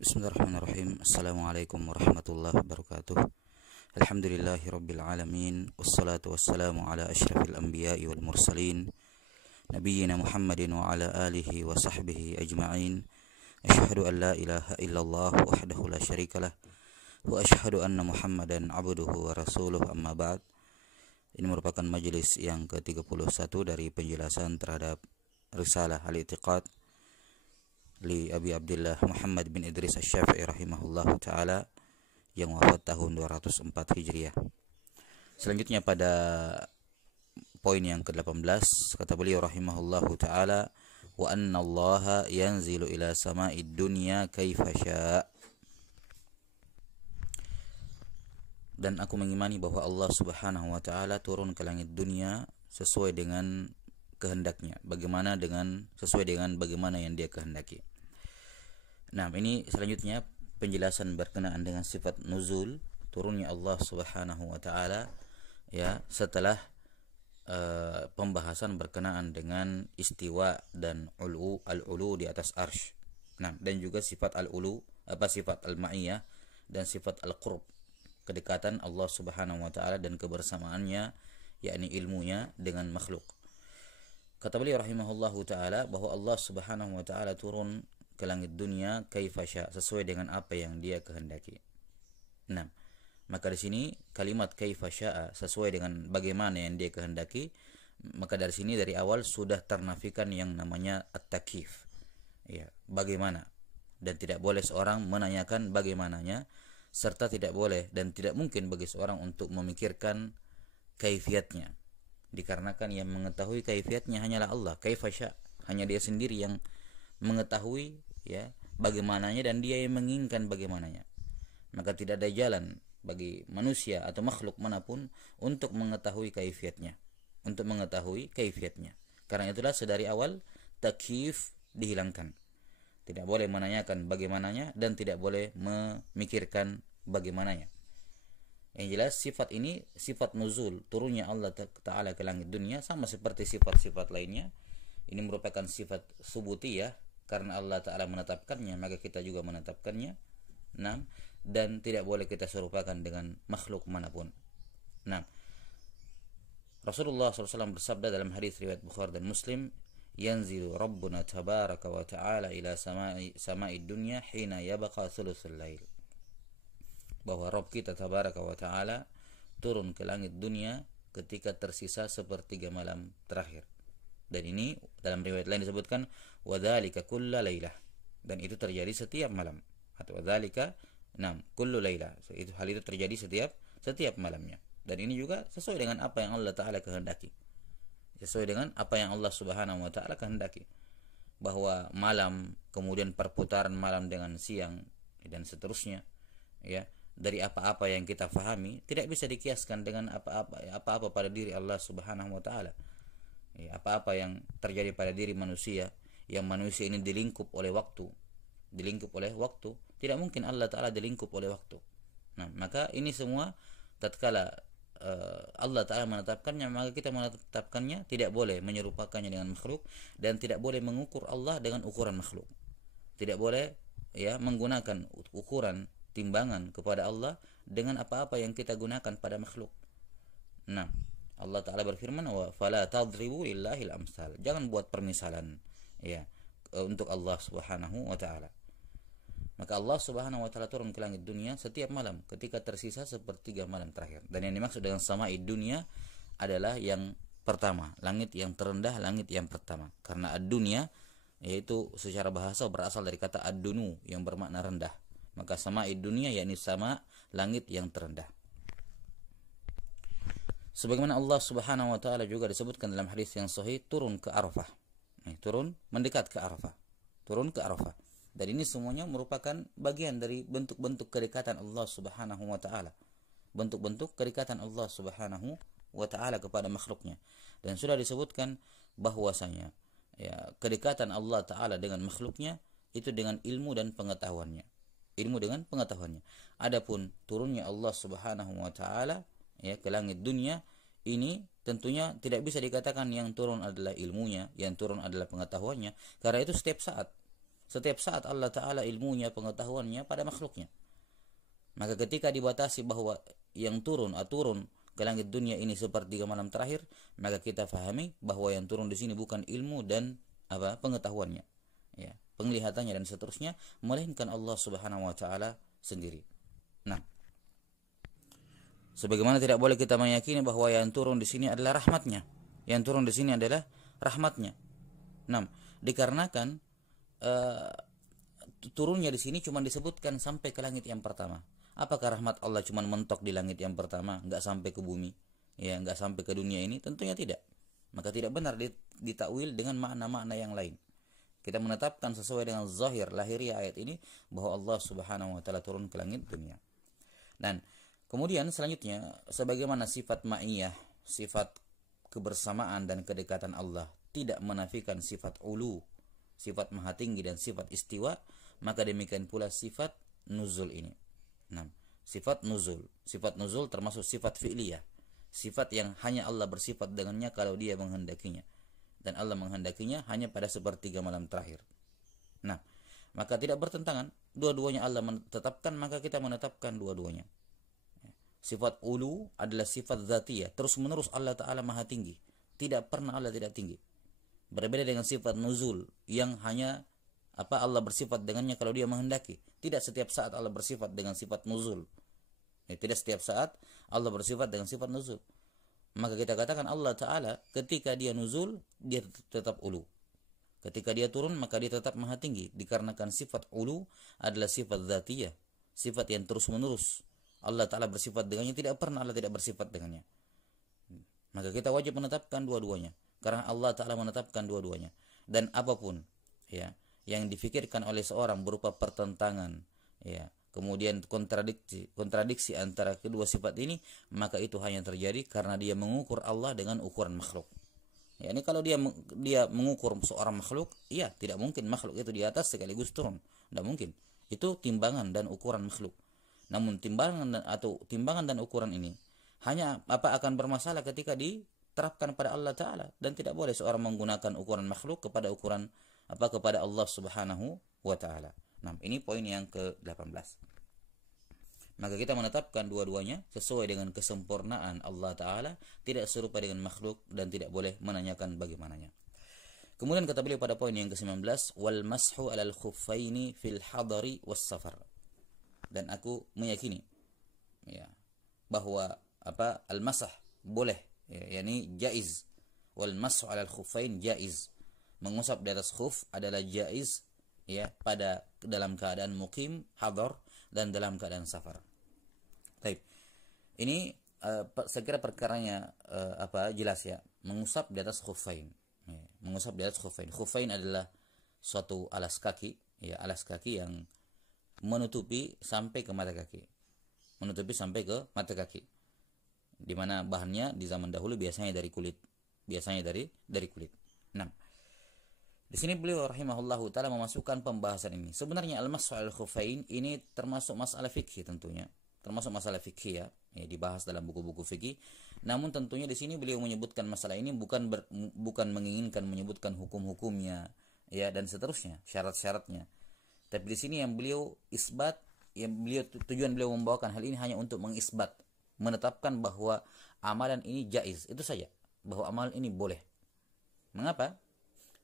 Bismillahirrahmanirrahim. Assalamualaikum warahmatullahi wabarakatuh. Alhamdulillahi rabbil alamin. Wassalatu wassalamu ala asyrafil anbiya'i wal mursalin, nabiyyina Muhammadin wa ala alihi wa sahbihi ajma'in. Asyhadu an la ilaha illallah wahdahu la syarikalah wa asyhadu anna Muhammadan abduhu wa rasuluh, amma ba'd. Ini merupakan majelis yang ke-31 dari penjelasan terhadap Risalah Al-I'tiqad li Abi Abdullah Muhammad bin Idris Asy-Syafi'i rahimahullahu taala yang wafat tahun 204 Hijriah. Selanjutnya pada poin yang ke-18 kata beliau rahimahullahu taala, wa anna Allah yanzilu ila sama'id dunya kaifa syaa. Dan aku mengimani bahwa Allah Subhanahu wa taala turun ke langit dunia sesuai dengan kehendaknya, sesuai dengan bagaimana yang dia kehendaki. Nah, ini selanjutnya penjelasan berkenaan dengan sifat nuzul, turunnya Allah Subhanahu wa taala ya, setelah pembahasan berkenaan dengan istiwa dan al-ulu di atas arsy. Nah, dan juga sifat al-ulu, sifat al-ma'iyah dan sifat al-qurb, kedekatan Allah Subhanahu wa taala dan kebersamaannya, yakni ilmunya dengan makhluk. Kata beliau rahimahullahu taala bahwa Allah Subhanahu wa taala turun ke langit dunia kaifa syaa, sesuai dengan apa yang dia kehendaki. Nah, maka di sini kalimat kaifa syaa, sesuai dengan bagaimana yang dia kehendaki, maka dari sini dari awal sudah ternafikan yang namanya at-takyif. Ya, bagaimana, dan tidak boleh seorang menanyakan bagaimananya, serta tidak boleh dan tidak mungkin bagi seorang untuk memikirkan kaifiatnya, dikarenakan yang mengetahui kaifiatnya hanyalah Allah. Kaifa syaa, hanya dia sendiri yang mengetahui ya bagaimananya, dan dia yang menginginkan bagaimananya. Maka tidak ada jalan bagi manusia atau makhluk manapun untuk mengetahui kaifiatnya, Karena itulah sedari awal takyif dihilangkan. Tidak boleh menanyakan bagaimananya dan tidak boleh memikirkan bagaimananya. Yang jelas sifat ini sifat nuzul, turunnya Allah Ta'ala ke langit dunia, sama seperti sifat-sifat lainnya. Ini merupakan sifat subutiyah, karena Allah Ta'ala menetapkannya, maka kita juga menetapkannya. Nah, dan tidak boleh kita serupakan dengan makhluk manapun. Nah, Rasulullah SAW bersabda dalam hadis riwayat Bukhari dan Muslim, yanzilu Rabbuna tabaraka wa ta'ala ila sama'id dunya hina yabqa thuluthul lail, bahwa Rabb kita tabaraka wa ta'ala turun ke langit dunia ketika tersisa sepertiga malam terakhir. Dan ini dalam riwayat lain disebutkan wadzalika kulla lailah, dan itu terjadi setiap malam, atau wadzalika kullu lailah, hal itu terjadi setiap malamnya. Dan ini juga sesuai dengan apa yang Allah Ta'ala kehendaki, sesuai dengan apa yang Allah Subhanahu wa taala kehendaki, bahwa malam, kemudian perputaran malam dengan siang dan seterusnya ya, dari apa-apa yang kita fahami tidak bisa dikiaskan dengan apa-apa pada diri Allah Subhanahu wa taala. Apa-apa yang terjadi pada diri manusia, yang manusia ini dilingkup oleh waktu, tidak mungkin Allah Ta'ala dilingkup oleh waktu. Nah, maka ini semua tatkala Allah Ta'ala menetapkannya, maka kita menetapkannya, tidak boleh menyerupakannya dengan makhluk, dan tidak boleh mengukur Allah dengan ukuran makhluk. Tidak boleh ya menggunakan ukuran timbangan kepada Allah dengan apa-apa yang kita gunakan pada makhluk. Nah, Allah Ta'ala berfirman, wa fala tadribu lillahil amsal, jangan buat permisalan ya untuk Allah Subhanahu wa taala. Maka Allah Subhanahu wa taala turun ke langit dunia setiap malam ketika tersisa sepertiga malam terakhir. Dan yang dimaksud dengan sama'id dunia adalah yang pertama, langit yang terendah, langit yang pertama. Karena ad-dunya yaitu secara bahasa berasal dari kata ad-dunu yang bermakna rendah. Maka sama'id dunia yakni sama, langit yang terendah. Sebagaimana Allah Subhanahu wa taala juga disebutkan dalam hadis yang sahih, turun ke Arafah. Mendekat ke Arafah. Turun ke Arafah. Dan ini semuanya merupakan bagian dari bentuk-bentuk kedekatan Allah Subhanahu wa taala. Bentuk-bentuk kedekatan Allah Subhanahu wa taala kepada makhluknya. Dan sudah disebutkan bahwasanya ya, kedekatan Allah Ta'ala dengan makhluknya itu dengan ilmu dan pengetahuannya. Adapun turunnya Allah Subhanahu wa taala ya ke langit dunia, ini tentunya tidak bisa dikatakan yang turun adalah ilmunya, yang turun adalah pengetahuannya, karena itu Setiap saat Allah Ta'ala ilmunya, pengetahuannya pada makhluknya. Maka ketika dibatasi bahwa yang turun ke langit dunia ini sepertiga malam terakhir, maka kita fahami bahwa yang turun di sini bukan ilmu dan pengetahuannya, ya, penglihatannya dan seterusnya, melainkan Allah Subhanahu wa taala sendiri. Nah, sebagaimana tidak boleh kita meyakini bahwa yang turun di sini adalah rahmatnya. Yang turun di sini adalah rahmatnya. Nah, dikarenakan turunnya di sini cuma disebutkan sampai ke langit yang pertama. Apakah rahmat Allah cuma mentok di langit yang pertama, nggak sampai ke bumi, ya, nggak sampai ke dunia ini? Tentunya tidak. Maka tidak benar ditakwil dengan makna-makna yang lain. Kita menetapkan sesuai dengan zahir lahiriah ayat ini bahwa Allah Subhanahu wa taala turun ke langit dunia. Dan kemudian selanjutnya, sebagaimana sifat ma'iyah, sifat kebersamaan dan kedekatan Allah tidak menafikan sifat ulu, sifat maha tinggi dan sifat istiwa, maka demikian pula sifat nuzul ini. Nah, sifat nuzul termasuk sifat fi'liyah, sifat yang hanya Allah bersifat dengannya kalau dia menghendakinya, dan Allah menghendakinya hanya pada sepertiga malam terakhir. Nah, maka tidak bertentangan, dua-duanya Allah menetapkan, maka kita menetapkan dua-duanya. Sifat ulu adalah sifat dzatiyah, terus menerus Allah Ta'ala maha tinggi, tidak pernah Allah tidak tinggi. Berbeda dengan sifat nuzul yang hanya Allah bersifat dengannya kalau dia menghendaki. Tidak setiap saat Allah bersifat dengan sifat nuzul. Tidak setiap saat Allah bersifat dengan sifat nuzul. Maka kita katakan Allah Ta'ala ketika dia nuzul, dia tetap ulu. Ketika dia turun, maka dia tetap maha tinggi. Dikarenakan sifat ulu adalah sifat dzatiyah, sifat yang terus menerus Allah Ta'ala bersifat dengannya, tidak pernah Allah tidak bersifat dengannya. Maka kita wajib menetapkan dua-duanya, karena Allah Ta'ala menetapkan dua-duanya. Dan apapun, ya, yang difikirkan oleh seorang berupa pertentangan, ya, kemudian kontradiksi antara kedua sifat ini, maka itu hanya terjadi karena dia mengukur Allah dengan ukuran makhluk. Ya, ini kalau dia mengukur seorang makhluk, ya tidak mungkin makhluk itu di atas sekaligus turun, tidak mungkin. Itu timbangan dan ukuran makhluk. Namun timbangan dan ukuran ini hanya akan bermasalah ketika diterapkan pada Allah Ta'ala, dan tidak boleh seorang menggunakan ukuran makhluk kepada ukuran kepada Allah Subhanahu wa taala. Nah, ini poin yang ke-18. Maka kita menetapkan dua-duanya sesuai dengan kesempurnaan Allah Ta'ala, tidak serupa dengan makhluk, dan tidak boleh menanyakan bagaimananya. Kemudian kata beliau pada poin yang ke-19, wal mashu 'alal khuffaini fil hadari was safar. Dan aku meyakini, ya, bahwa al-masah boleh, ya, yakni jaiz. Wal mashu 'alal khuffain jaiz. Mengusap di atas khuf adalah jaiz, ya, pada dalam keadaan mukim, hadar, dan dalam keadaan safar. Baik. Ini saya kira perkaranya jelas, ya. Mengusap di atas khuffain. Ya, mengusap di atas khuffain. Khuffain adalah suatu alas kaki, ya, alas kaki yang menutupi sampai ke mata kaki. Menutupi sampai ke mata kaki. Di mana bahannya di zaman dahulu biasanya dari kulit. Biasanya dari kulit. Nah, di sini beliau rahimahullahu taala memasukkan pembahasan ini. Sebenarnya al-mashu 'alal khuffain ini termasuk masalah fikih tentunya. Termasuk masalah fikih, ya, dibahas dalam buku-buku fikih. Namun tentunya di sini beliau menyebutkan masalah ini bukan menginginkan menyebutkan hukum-hukumnya, ya, dan seterusnya, syarat-syaratnya. Tapi di sini yang beliau isbat, tujuan beliau membawakan hal ini hanya untuk mengisbat, menetapkan bahwa amalan ini jaiz, itu saja, bahwa amalan ini boleh. Mengapa?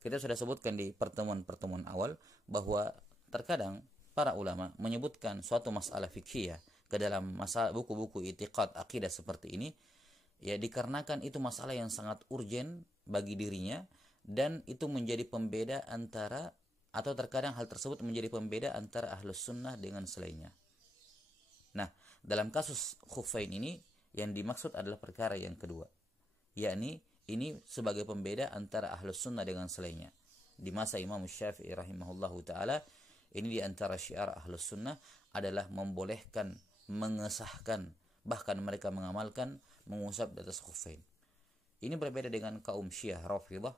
Kita sudah sebutkan di pertemuan-pertemuan awal bahwa terkadang para ulama menyebutkan suatu masalah fikih ke dalam masalah buku-buku i'tiqad akidah seperti ini, ya, dikarenakan itu masalah yang sangat urgen bagi dirinya, dan itu menjadi pembeda antara, atau terkadang hal tersebut menjadi pembeda antara ahlus sunnah dengan selainnya. Nah, dalam kasus khuffain ini yang dimaksud adalah perkara yang kedua, yakni ini sebagai pembeda antara ahlus sunnah dengan selainnya. Di masa Imam Syafi'i rahimahullahu ta'ala, ini di antara syiar ahlus sunnah adalah membolehkan, mengesahkan, bahkan mereka mengamalkan mengusap di atas khuffain. Ini berbeda dengan kaum Syiah Rafidah,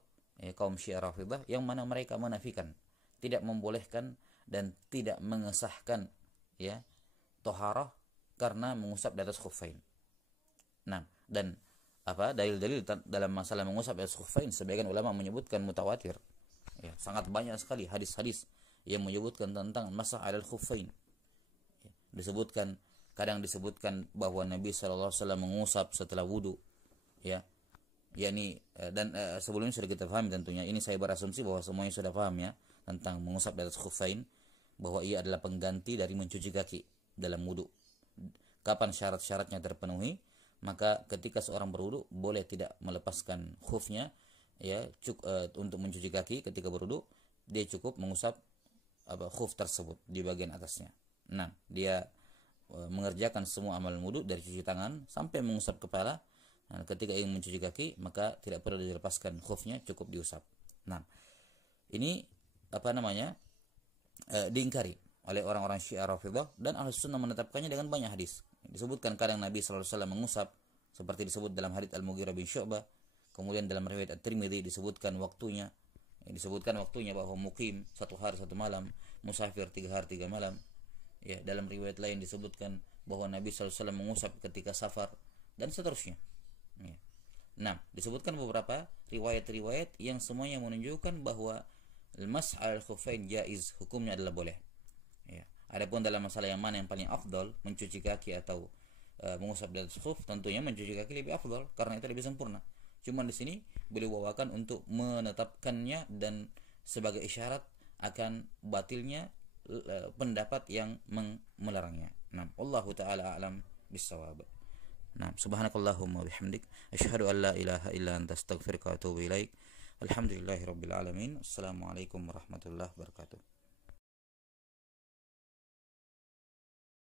yang mana mereka menafikan, tidak membolehkan dan tidak mengesahkan, ya, toharah karena mengusap di atas khuffain. Nah, dan dalil-dalil dalam masalah mengusap di atas khuffain, sebagian ulama menyebutkan mutawatir, ya, sangat banyak sekali hadis-hadis yang menyebutkan tentang masah alal khuffain. Disebutkan, kadang disebutkan bahwa Nabi SAW mengusap setelah wudu, ya, yakni dan sebelumnya sudah kita pahami tentunya. Ini saya berasumsi bahwa semuanya sudah paham ya tentang mengusap di atas khuffain, bahwa ia adalah pengganti dari mencuci kaki dalam wudu. Kapan syarat-syaratnya terpenuhi, maka ketika seorang berwudu boleh tidak melepaskan khufnya, ya, untuk mencuci kaki ketika berwudu, dia cukup mengusap khuf tersebut di bagian atasnya. Nah, dia mengerjakan semua amal wudu dari cuci tangan sampai mengusap kepala. Nah, ketika ingin mencuci kaki, maka tidak perlu dilepaskan khufnya, cukup diusap. Nah, ini diingkari oleh orang-orang Syiah Rafidhah, dan Ahlus Sunnah menetapkannya dengan banyak hadis. Disebutkan kadang Nabi SAW mengusap, seperti disebut dalam hadits Al-Mughirah bin Syu'bah. Kemudian dalam riwayat At-Tirmidzi disebutkan waktunya, bahwa mukim 1 hari 1 malam, musafir 3 hari 3 malam. Ya, dalam riwayat lain disebutkan bahwa Nabi SAW mengusap ketika safar, dan seterusnya. Ya. Nah, disebutkan beberapa riwayat-riwayat yang semuanya menunjukkan bahwa al-mas' al-khuffain jaiz, hukumnya adalah boleh. Ya. Adapun dalam masalah yang mana yang paling afdal, mencuci kaki atau mengusap di atas khuf, tentunya mencuci kaki lebih afdal karena itu lebih sempurna. Cuman di sini beliau bawakan untuk menetapkannya dan sebagai isyarat akan batilnya pendapat yang melarangnya. Nah, Allahu taala a'lam bis-shawab. Nah, subhanakallahumma bihamdik asyhadu an la ilaha illa anta astaghfiruka wa atubu ilaik. Alhamdulillahirabbil alamin. Assalamualaikum warahmatullahi wabarakatuh.